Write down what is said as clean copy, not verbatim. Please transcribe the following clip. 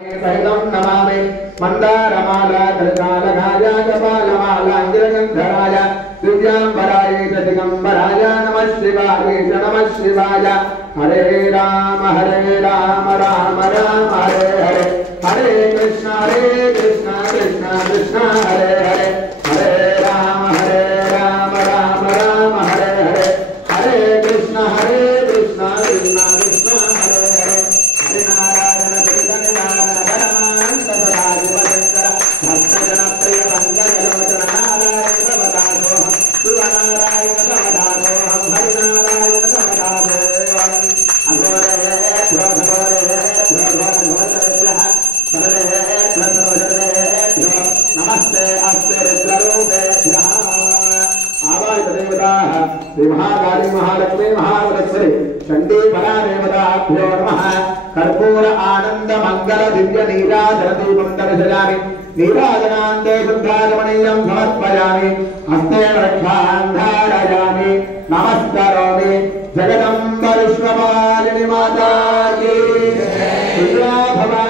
सहितं नमामि मंदारमाला कलकालघाया कपालमाला अंजनगंधराय दिव्यांबराय दिगंबराय नमः शिवाय हरे राम राम राम हरे हरे हरे कृष्ण कृष्ण कृष्ण हरे हरे हरे राम राम राम हरे हरे हरे कृष्ण कृष्ण कृष्ण हरे हरे हरे नारायण भक्तजन प्रिय बंधन नारायण नमस्ते श्री महाकाली महालक्ष्मी महावरस्वती चंडी परादेवताभ्यो नमः कर्पूर आनंद मंगल दिव्य नीराजन दीपं दर्शयामि नीराजनान्ते शुद्धागमनीयं समर्पयामि हस्तेन रक्षां धारयामि नमस्करोमि जगदम्ब विश्वपालिनी माता की जय।